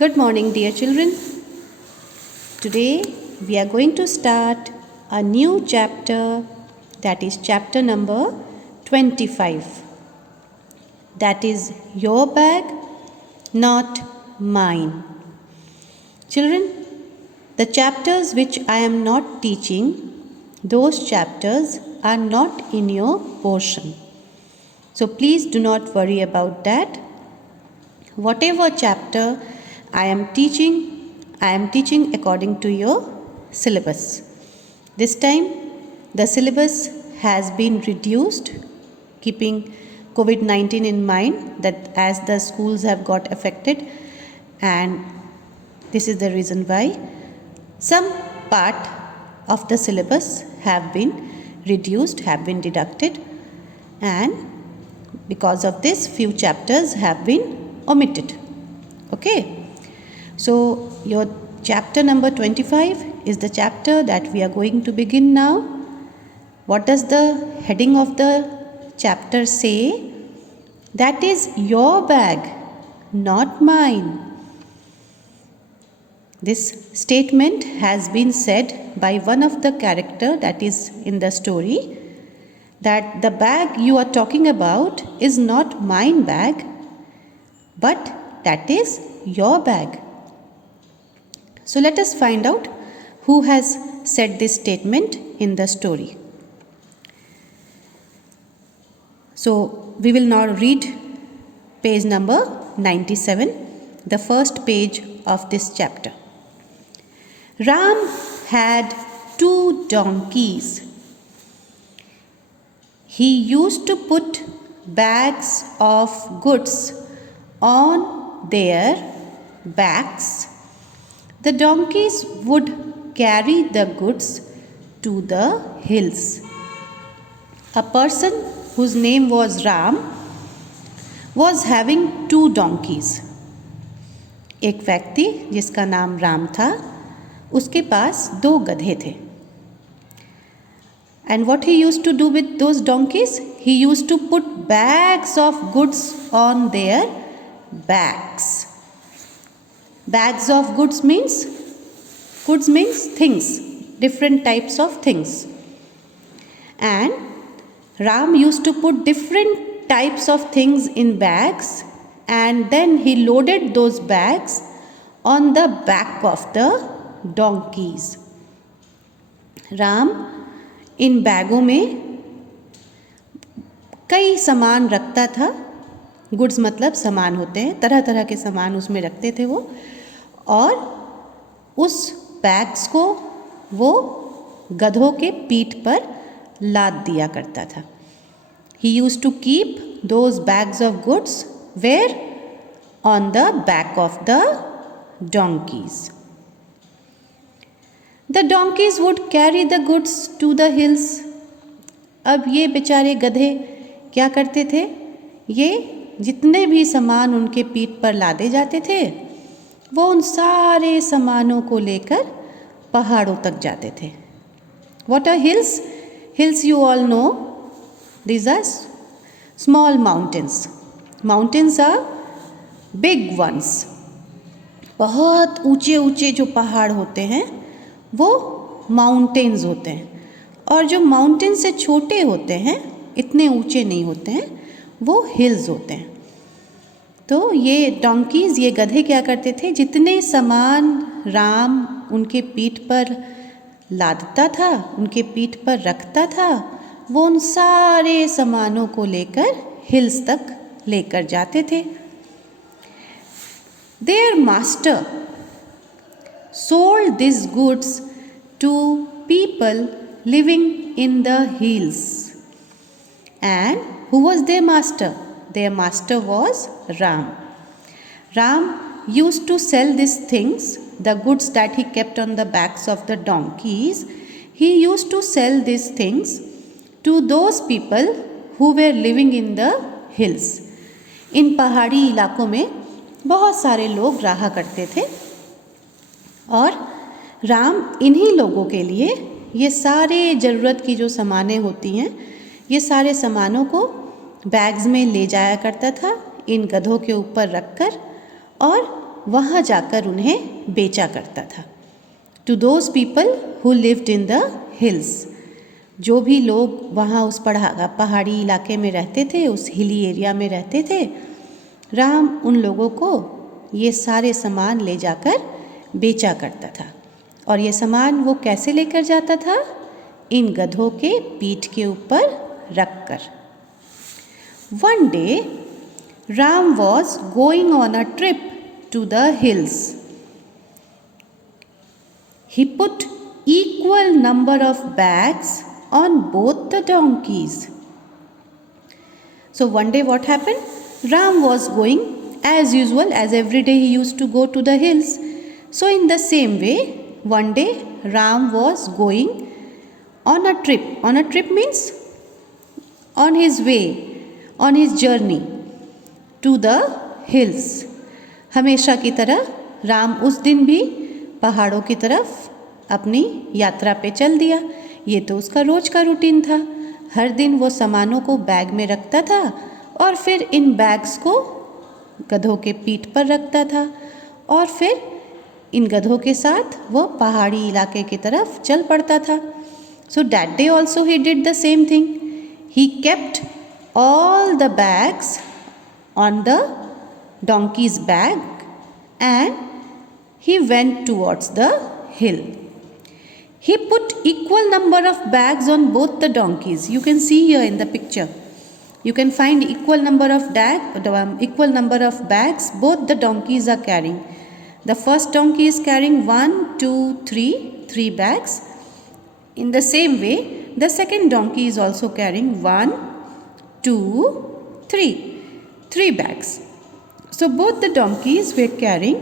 Good morning, dear children. Today we are going to start a new chapter, that is chapter number 25. That is your bag, not mine. Children, the chapters which I am not teaching, those chapters are not in your portion. So please do not worry about that. Whatever chapter I am teaching according to your syllabus. This time the syllabus has been reduced, keeping COVID-19 in mind, that as the schools have got affected, and this is the reason why some part of the syllabus have been reduced, have been deducted, and because of this few chapters have been omitted. Okay, so your chapter number 25 is the chapter that we are going to begin now. What does the heading of the chapter say? That is your bag, not mine. This statement has been said by one of the character that is in the story, that the bag you are talking about is not mine bag, but that is your bag. So let us find out who has said this statement in the story. So we will now read page number 97, the first page of this chapter. Ram had 2 donkeys. He used to put bags of goods on their backs. The donkeys would carry the goods to the hills. A person whose name was Ram was having 2 donkeys. एक व्यक्ति जिसका नाम राम था, उसके पास 2 गधे थे. And what he used to do with those donkeys? He used to put bags of goods on their backs. Bags of goods means things, different types of things. And Ram used to put different types of things in bags, and then he loaded those bags on the back of the donkeys. Ram इन बैगों में कई सामान रखता था. Goods मतलब सामान होते हैं, तरह तरह के सामान उसमें रखते थे वो, और उस बैग्स को वो गधों के पीठ पर लाद दिया करता था. He used to keep those bags of goods where? On the back of the donkeys. The donkeys would carry the goods to the hills. अब ये बेचारे गधे क्या करते थे? ये जितने भी सामान उनके पीठ पर लादे जाते थे, वो उन सारे सामानों को लेकर पहाड़ों तक जाते थे. What are hills? Hills you all know. These are small mountains. Mountains are big ones. बहुत ऊंचे ऊंचे जो पहाड़ होते हैं वो माउंटेन्स होते हैं, और जो माउंटेन से छोटे होते हैं, इतने ऊंचे नहीं होते हैं, वो हिल्स होते हैं. तो ये डोंकीज, ये गधे क्या करते थे? जितने सामान राम उनके पीठ पर लादता था, उनके पीठ पर रखता था, वो उन सारे सामानों को लेकर हिल्स तक लेकर जाते थे. Their master sold these goods to people living in the hills. And who was their master? Their master was Ram. Ram used to sell these things, the goods that he kept on the backs of the donkeys. He used to sell these things to those people who were living in the hills. इन पहाड़ी इलाकों में बहुत सारे लोग रहा करते थे, और राम इन्हीं लोगों के लिए ये सारे ज़रूरत की जो सामानें होती हैं, ये सारे सामानों को बैग्स में ले जाया करता था, इन गधों के ऊपर रखकर, और वहाँ जाकर उन्हें बेचा करता था। To those people who lived in the hills, जो भी लोग वहाँ उस पहाड़ी इलाके में रहते थे, उस हिली एरिया में रहते थे, राम उन लोगों को ये सारे सामान ले जाकर बेचा करता था। और ये सामान वो कैसे लेकर जाता था? इन गधों के पीठ के ऊपर रखकर। One day Ram was going on a trip to the hills. He put equal number of bags on both the donkeys. So one day what happened? Ram was going as usual, as every day he used to go to the hills. So in the same way, one day Ram was going on a trip. On a trip means on his way, on his journey to the hills. हमेशा की तरह राम उस दिन भी पहाड़ों की तरफ अपनी यात्रा पे चल दिया। ये तो उसका रोज का रूटीन था। हर दिन वो सामानों को बैग में रखता था और फिर इन बैग्स को गधों के पीठ पर रखता था और फिर इन गधों के साथ वो पहाड़ी इलाके की तरफ चल पड़ता था। So that day also he did the same thing. He kept all the bags on the donkey's back and he went towards the hill. He put equal number of bags on both the donkeys. You can see here in the picture. You can find equal number of bags both the donkeys are carrying. The first donkey is carrying 1, 2, 3 bags. In the same way, the second donkey is also carrying 1, 2, 3 bags. So both the donkeys were carrying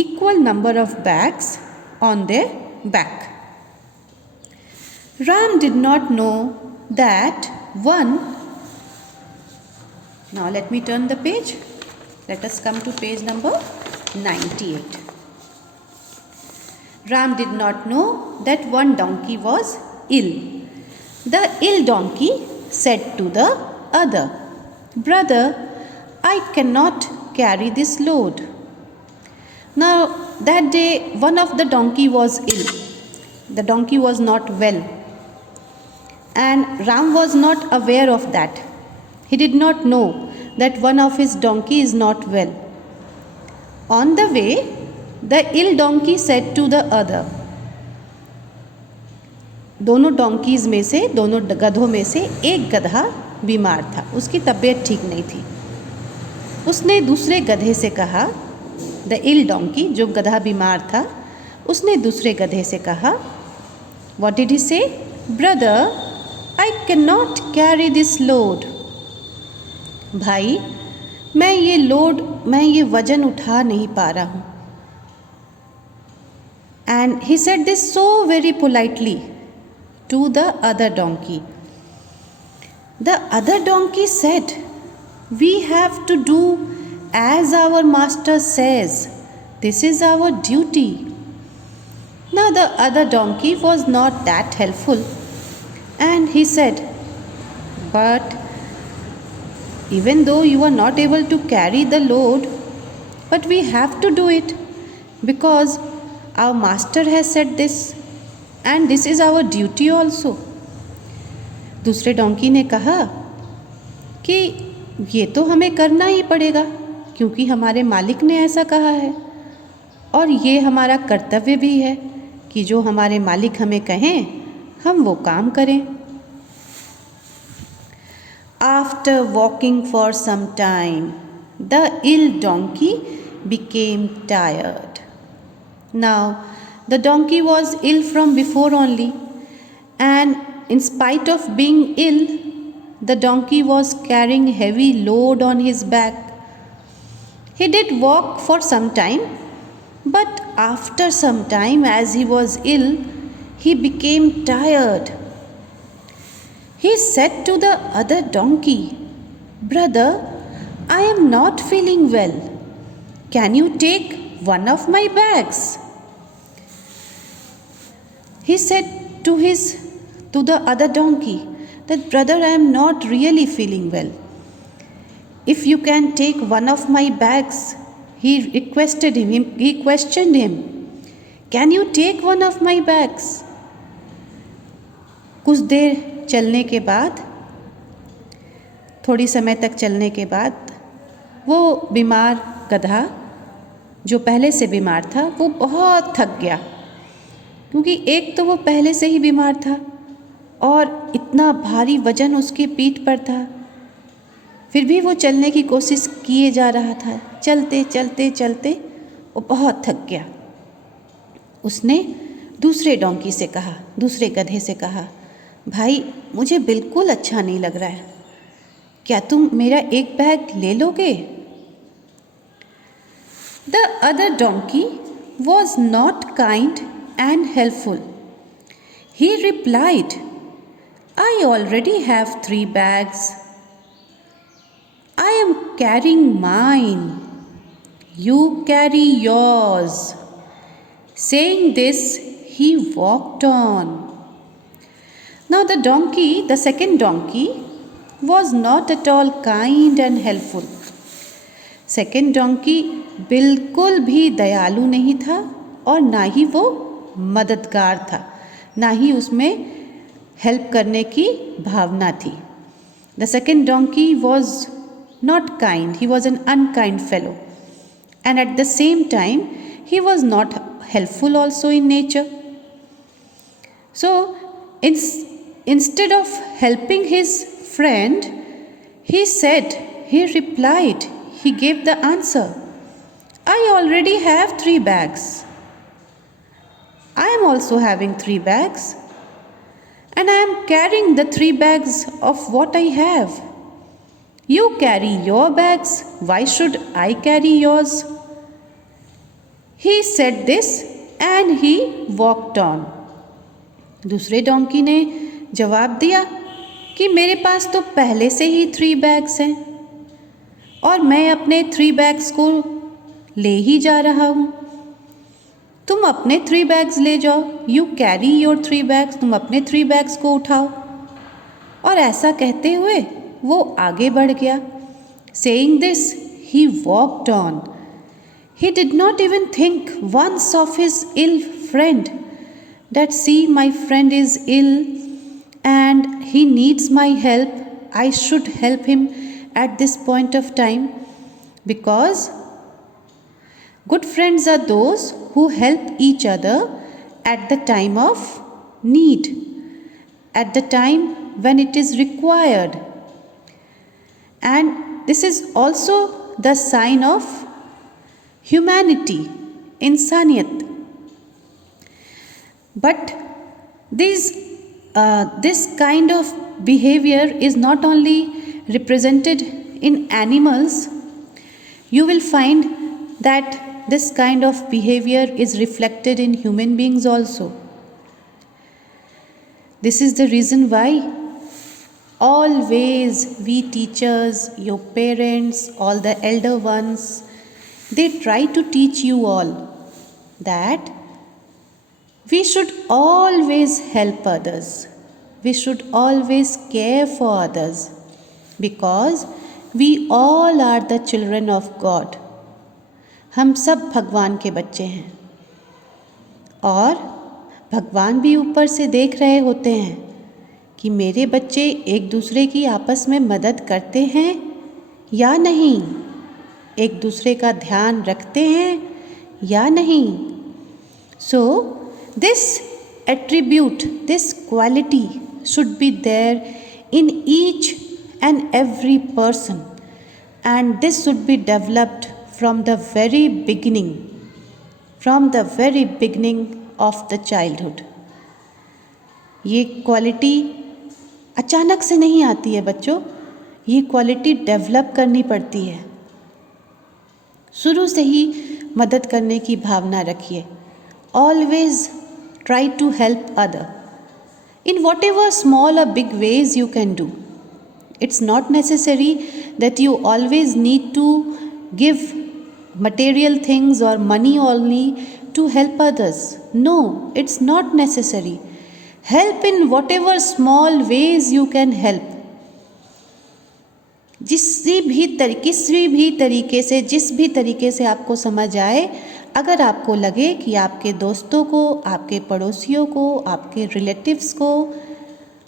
equal number of bags on their back. Ram did not know that one. Now let me turn the page. Let us come to page number 98. Ram did not know that one donkey was ill. The ill donkey said to the other, "Brother, I cannot carry this load." Now that day one of the donkey was ill. The donkey was not well, and Ram was not aware of that. He did not know that one of his donkey is not well. On the way, the ill donkey said to the other, दोनों donkey's में से, दोनों गधों में से एक गधा बीमार था, उसकी तबीयत ठीक नहीं थी। उसने दूसरे गधे से कहा, द इल डोंकी, जो गधा बीमार था, उसने दूसरे गधे से कहा, what did he say? Brother, I can not carry this load. भाई, मैं ये वजन उठा नहीं पा रहा हूँ। And he said this so very politely to the other donkey. The other donkey said, "We have to do as our master says. This is our duty." Now the other donkey was not that helpful, and he said, "But even though you are not able to carry the load, but we have to do it because our master has said this, and this is our duty also." दूसरे donkey ने कहा कि ये तो हमें करना ही पड़ेगा क्योंकि हमारे मालिक ने ऐसा कहा है और ये हमारा कर्तव्य भी है कि जो हमारे मालिक हमें कहें हम वो काम करें. After walking for some time, the ill donkey became tired. Now, the donkey was ill from before only, and in spite of being ill, the donkey was carrying heavy load on his back. He did walk for some time, but after some time, as he was ill, he became tired. He said to the other donkey, "Brother, I am not feeling well. Can you take one of my bags?" He said to the other donkey that, "Brother, I am not really feeling well. If you can take one of my bags, He requested him, he questioned him, "Can you take one of my bags?" कुछ देर चलने के बाद, थोड़ी समय तक चलने के बाद, वो बीमार गधा जो पहले से बीमार था वो बहुत थक गया, क्योंकि एक तो वो पहले से ही बीमार था और इतना भारी वजन उसकी पीठ पर था। फिर भी वो चलने की कोशिश किए जा रहा था। चलते चलते चलते वो बहुत थक गया। उसने दूसरे डोंकी से कहा, दूसरे गधे से कहा, "भाई, मुझे बिल्कुल अच्छा नहीं लग रहा है, क्या तुम मेरा एक बैग ले लोगे?" The other donkey was not kind and helpful. He replied, "I already have 3 bags. I am carrying mine. You carry yours." Saying this, he walked on. Now the second donkey, was not at all kind and helpful. Second donkey बिल्कुल भी दयालु नहीं था और ना ही वो मददगार था, ना ही उसमें हेल्प करने की भावना थी। The second donkey was not kind, he was an unkind fellow, and at the same time he was not helpful also in nature. So instead of helping his friend, he replied, he gave the answer, "I already have 3 bags. I am also having 3 bags, and I am carrying the 3 bags of what I have. You carry your bags, why should I carry yours?" He said this and he walked on. दूसरे donkey ने जवाब दिया कि मेरे पास तो पहले से ही 3 bags हैं और मैं अपने 3 बैग्स को ले ही जा रहा हूँ। तुम अपने 3 बैग्स ले जाओ, यू कैरी योर 3 बैग्स, तुम अपने 3 बैग्स को उठाओ। और ऐसा कहते हुए वो आगे बढ़ गया। Saying this, he walked on. He did not even think once of his ill friend, that see, my friend is ill and he needs my help. I should help him at this point of time, because good friends are those who help each other at the time of need, at the time when it is required. And this is also the sign of humanity, इंसानियत. But this kind of behavior is not only represented in animals. You will find that this kind of behavior is reflected in human beings also. This is the reason why always we teachers, your parents, all the elder ones, they try to teach you all that we should always help others. We should always care for others, because we all are the children of God. हम सब भगवान के बच्चे हैं और भगवान भी ऊपर से देख रहे होते हैं कि मेरे बच्चे एक दूसरे की आपस में मदद करते हैं या नहीं, एक दूसरे का ध्यान रखते हैं या नहीं. So this attribute, this quality should be there in each and every person, and this should be developed from the very beginning of the childhood. ये क्वालिटी अचानक से नहीं आती है बच्चों, ये क्वालिटी डेवलप करनी पड़ती है. शुरू से ही मदद करने की भावना रखिए. Always try to help other in whatever small or big ways you can do. It's not necessary that you always need to give material things or money only to help others. No, it's not necessary. Help in whatever small ways you can help. किसी भी तरीके से, जिस भी तरीके से आपको समझ आए, अगर आपको लगे कि आपके दोस्तों को, आपके पड़ोसियों को, आपके रिलेटिव्स को,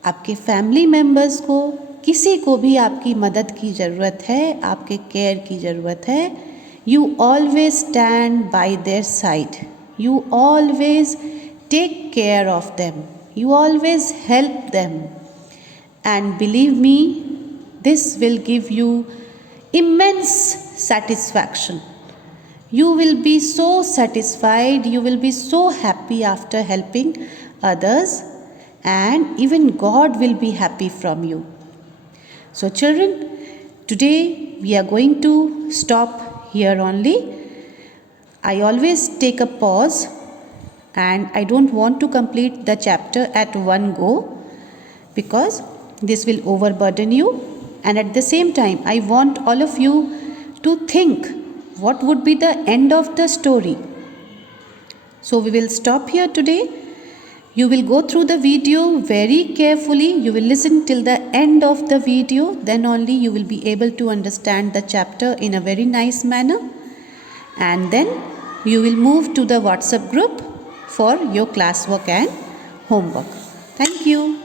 आपके फैमिली मेम्बर्स को, किसी को भी आपकी मदद की ज़रूरत है, आपके केयर की ज़रूरत है, you always stand by their side, you always take care of them, you always help them, and believe me, this will give you immense satisfaction. You will be so satisfied, you will be so happy after helping others, and even God will be happy from you. So children, today we are going to stop here only. I always take a pause and I don't want to complete the chapter at one go, because this will overburden you, and at the same time I want all of you to think what would be the end of the story. So we will stop here today. You will go through the video very carefully, you will listen till the end of the video, then only you will be able to understand the chapter in a very nice manner, and then you will move to the WhatsApp group for your classwork and homework. Thank you.